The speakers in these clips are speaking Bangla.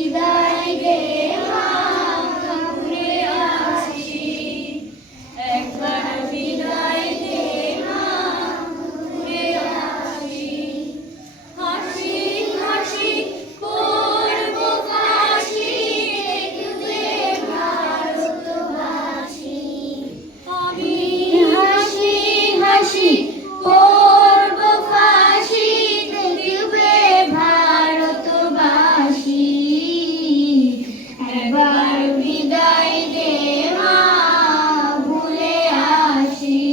বিদায় দে মা, ঘুরে আসি। একবার বিদায় দে মা, ঘুরে আসি। হাসি হাসি করব ফাঁসি, দেখবে ভারতবাসী। আমি হাসি হাসি করব ফাঁসি, দেখবে ভারতবাসী। একবার বিদায় দে মা, ভুলে আসি।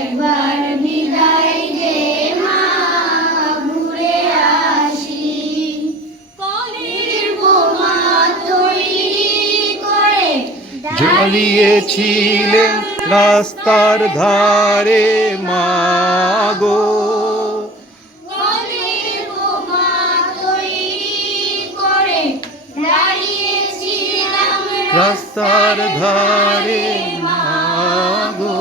একবার বিদায় দে মা, ঘুরে আসি। কলের বোমা তৈরি করে জ্বালিয়েছিলেন রাস্তার ধারে মাগো। কলের বোমা তৈরি করে দাঁড়িয়েছিলাম রাস্তার ধারে মাগো।